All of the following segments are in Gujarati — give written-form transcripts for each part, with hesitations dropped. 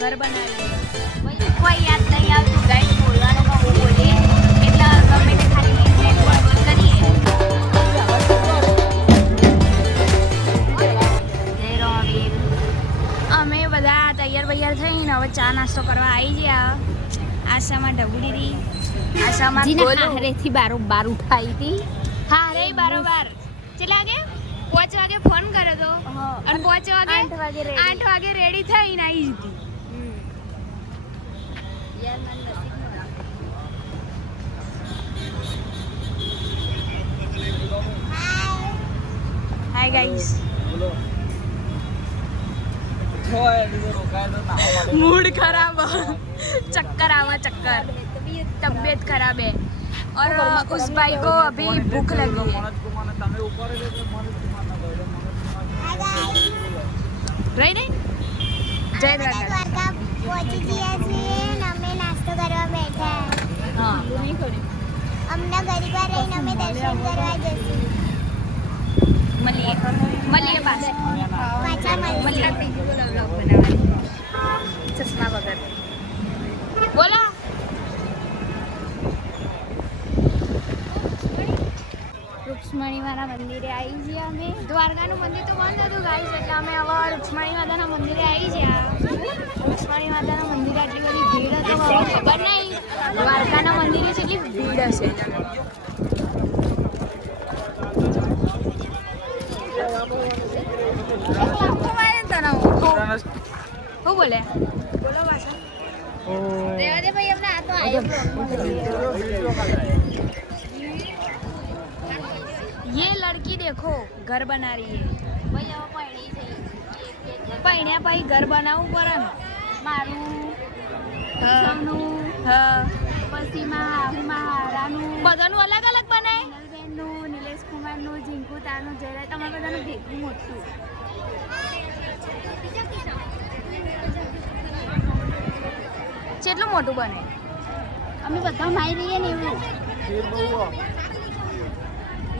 ઘર બનાવીએ. કોઈ યાદ નહીં આવતું ગાઈસ, બોલવાનું બહુ બોલીએ એટલે ગમે તે ખાલી કરીએ. અમે બધા તૈયાર થઈને હવે ચા નાસ્તો કરવા આવી ગયા. આશામાં ઢબુડી આશામાં હારેથી બારોબાર ઉઠાઈ હતી. હા રે બારોબાર. કેટલા વાગે? 5 વાગે ફોન કર્યો તો અને 5 વાગે 8 વાગે રેડી થઈને આવી હતી. Hi guys. मूड खराब, चक्कर आवा चक्कर, तबीयत खराब है और उस भाई को अभी भूख लगी है. रही नहीं जय द्वारका પહોંચી ગયા છીએ ને અમે નાસ્તો કરવા બેઠા. हाँ અમને ગરીબા રહીને અમે દર્શન કરવા જઈશું. મળીએ પાસે પાછા મળીએ. ચશ્મા વગર બોલા. રૂક્ષ્મણી માના મંદિરે આવી ગયા અમે. દ્વારકાનું મંદિર તો બંધ હતું ગાઈસ, એટલે અમે હવે રૂક્ષ્મણી માતાના મંદિરે આવી ગયા. રૂક્ષ્મણી માતાના મંદિરે આટલી બધી ભીડ હતી હવે ખબર નહીં દ્વારકાના મંદિરે કેટલી ભીડ હશે. શું બોલે? બોલો પાછા. રેવા દે ભાઈ, અમને આ તો આવ્યો. ये लड़की देखो घर बना रही है. ભાઈ હવે પૈણી થઈ. પૈણ્યા પછી ઘર બનાવવું પડે ને. મારું હા. સૌનું હા પછી મારાનું બધાનું અલગ અલગ બનાય. નલબેનનું, નિલેશ કુમારનું, જીંકુ તારનું, જયરાજ, તમારા બધાનું ભેગું મોટું. કેટલું મોટું બને? અમે બધા માઈ રહીએ ને એવું.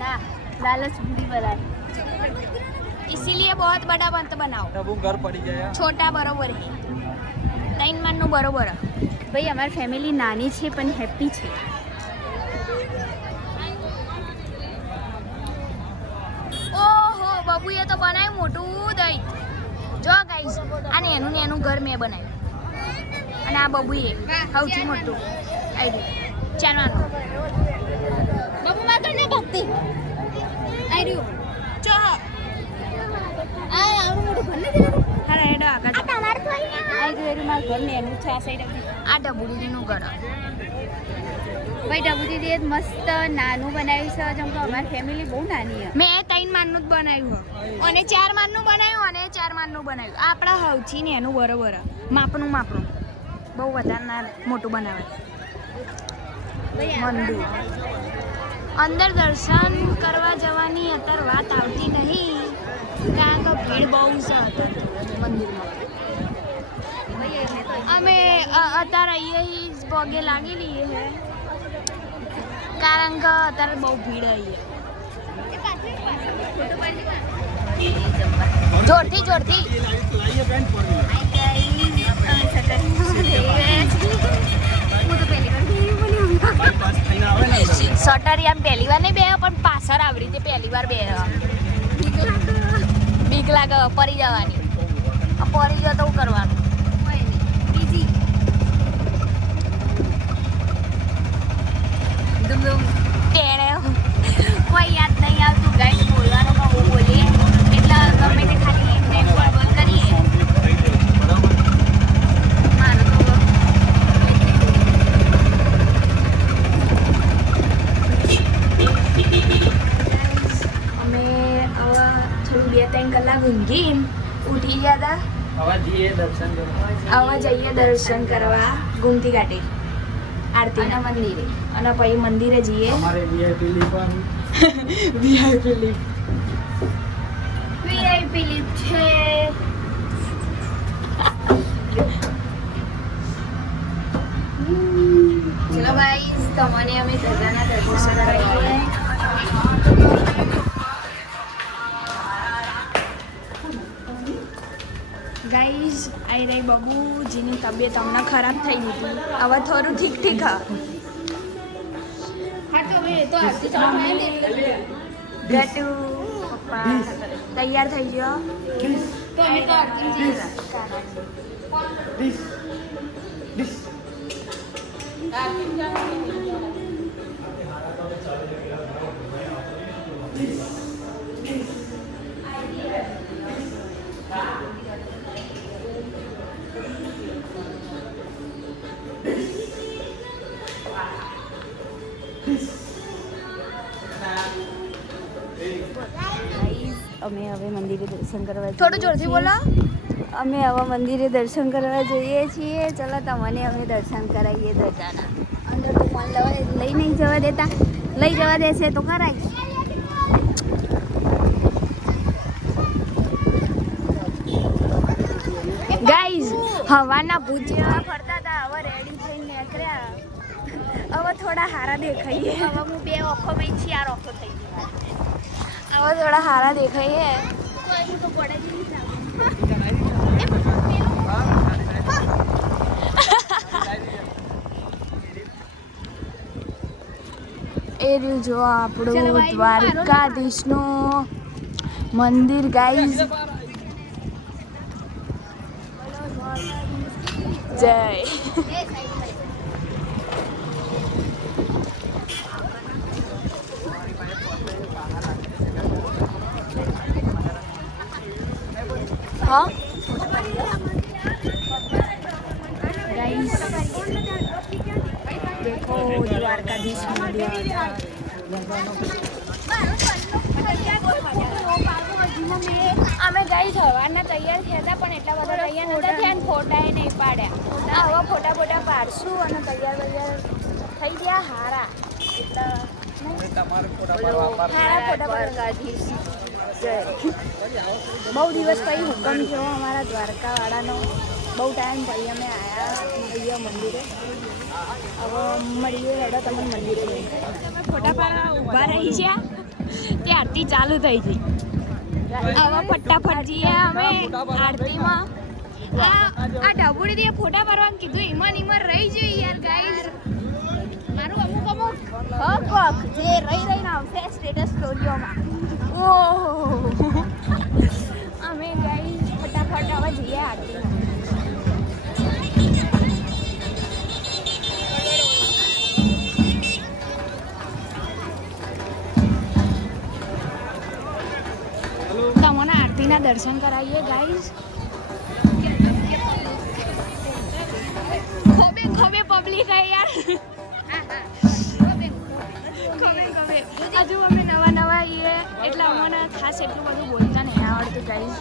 ના લાલચ બુરી બરાબર. इसीलिए बहुत बड़ा बंत बनाओ. तब वो घर पड़ी गया. छोटा बरोबर है. 3 માનનું બરોબર. ભાઈ અમારી ફેમિલી નાની છે પણ હેપી છે. ઓહો બબુએ તો બનાવ્યું મોટું દહીં. જો ગાઈસ આને એનું ઘર મેં બનાવ્યું અને આ બબુએ સૌથી મોટું આઈડિયા ચાલવાનું. બાબુ માં તો ને ભક્તિ આર્યું જો આ આવડું મોટું ઘર નથી. હા રેડો આગળ તમારું કોઈ ને આ ઘર માં ઘર ને એનું છે આ સાઈડ. આ ઢબુડીનું ઘર. ભાઈ ડબુજી દીએ મસ્ત નાનું બનાવ્યું છે. જેમ કે અમારી ફેમિલી બહુ નાની છે. મેં 3 માનનું જ બનાવ્યું અને 4 માનનું બનાવ્યું અને 4 માનનું બનાવ્યું. આપણા સૌથી ને એનું બરોબર માપનું બહુ વધારે ના મોટું બનાવે. મંદિર અંદર દર્શન કરવા જવાની અત્યારે વાત આવતી નહીં, કારણ કે ભીડ બહુ છે અત્યારે મંદિરમાં. અમે અત્યારે અહીંયા પગે લાગી લઈએ છે કારણ કે અત્યારે બહુ ભીડ અહીંયા. જોરથી સટરિયા પહેલી વાર નહીં બે પણ પાછળ આવી રીતે પહેલી વાર બે બીક લાગે પડી જવાની. પડી ગયો તો શું કરવાનું? તેણે કોઈ યાદ નહીં આવતું ગાઈસ, બોલવાનું બહુ બોલીએ એટલે ગમે તે ખાલી બોલ કરીએ. અમે હવે થોડું 2-3 કલાક ઊંઘીને ઉઠી ગયા હતા. હવે જઈએ દર્શન કરવા ગુમતી ઘાટે આરતીના મંદિરે અને પછી મંદિરે જઈએ. हमारे वीआईपी लिफन વીઆઈપી લિફ્ટ છે. ચલો ગાઈસ, તમને અમે દાદાના દર્શન કરાવીએ. ગાઈઝ આઈ રહી બબુજીની તબિયત હમણાં ખરાબ થઈ ગઈ હતી. હવે થોડું ઠીક હા તો હવે તો આરતી ચાલુ ગટુ પપ્પા તૈયાર થઈ ગયો તો અમે તો આરતી અમે હવે મંદિરે દર્શન કરવા થોડું જોરથી બોલો. અમે હવે મંદિરે દર્શન કરવા જઈએ છીએ. ચલો તમને અમે દર્શન કરાવીએ ધજાના. અંદર તો ફોન લઈ નહીં જવા દેતા. લઈ જવા દેશે તો કરાવીશ. ગાઈઝ હવાના ભૂજિયા ફરતા હતા હવે રેડી થઈને નીકળ્યા. હવે થોડા હારા દેખાઈએ. હવે હું 2 ઓખોમાં 4 ઓખો થઈ ગઈ. હવે થોડા હારા દેખાઈએ. તો પડે જ નહીં. એ રહ્યું જો આપણું દ્વારકાધીશનું મંદિર ગાઈઝ. જય हाँ गाइस देखो द्वारकाधीश मंदिर. અમે ગાઈસ હવારના તૈયાર થયા હતા પણ એટલા બધા તૈયાર નતા થયા અને ફોટા નહીં પાડ્યા. આવા ફોટા પાડશું અને તૈયાર થઈ ગયા હારા. દ્વારકાધીશ બહુ દિવસ પછી હુકમ થયો અમારા દ્વારકાવાળાનો. બહુ ટાઈમ પછી અમે આવ્યા અહીંયા મંદિરે. હવે મળીએ હેડો તમે મંદિરે ફોટા પાડવા ઊભા રહી ગયા ત્યારથી ચાલુ થઈ ગઈ. હવે ફટાફટ જઈએ અમે આરતીમાં. આ ઢબુડી ફોટા પાડવાનું કીધું ઈમન રહી જઈએ યાર ગાઈસ. મારું અમુક હક જે રહીને આવશે સ્ટેટસ સ્ટોરીઓમાં. ઓહો અમે ગાઈસ ફટાફટ હવે જઈએ આરતીમાં. તમને આરતીના દર્શન કરાવીએ ગાઈસ. ખોબે પબ્લિક હે યાર. ખોબે હજુ અમે નવા આવીએ એટલે અમને ખાસ એટલું બધું બોલતા નહીં આવડતું ગાઈસ.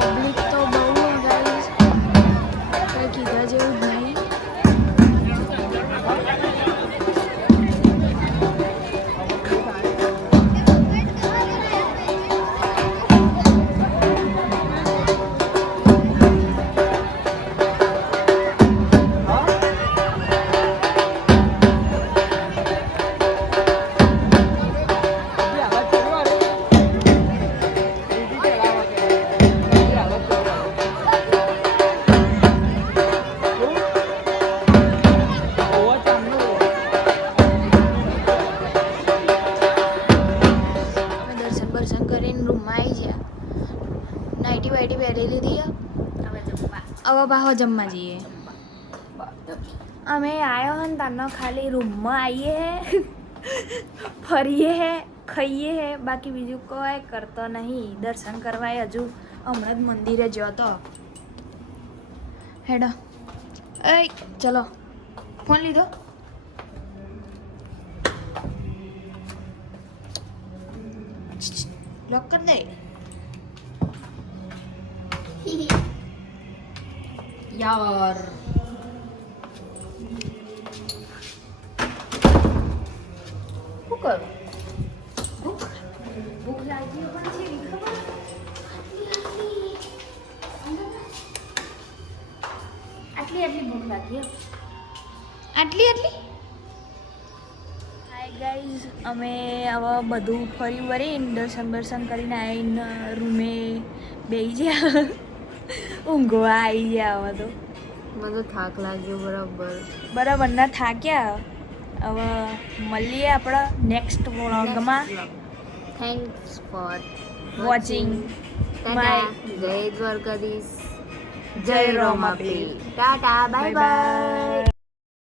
પબ્લિક તો બહુ ગાઈસ કંઈ કીધા જેવું જ નહીં. દર્શન કરીને રૂમમાં આવી ગયા. નાઇટી વાઇટી પહેરી લીધી. હવે બાહો જમવા જઈએ. અમે આવ્યો હે ને તારનો ખાલી રૂમમાં આવીએ હે ફરીએ હે ખાઈએ હે બાકી બીજું કોઈ કરતો નહીં. દર્શન કરવા હજુ હમણાં જ મંદિરે ગયો તો. હેડો એ ચલો ફોન લીધો. લોક કર દે યાર. શું કરું? ભૂખ લાગી પણ છે આટલી ભૂખ લાગી. આટલી હાય ગાઈઝ અમે હવે બધું ફરી વળીને દર્શન કરીને આવીને રૂમે બેસી ગયા ઊંઘવા આવી ગયા હવે તો મને થાક લાગ્યો બરાબર ના થાક્યા હવે મળીએ આપણા નેક્સ્ટ વ્લોગમાં થેન્ક્સ ફોર વોચિંગ બાય જય દ્વારકાધીશ જય રોમાપીર ટાટા બાય બાય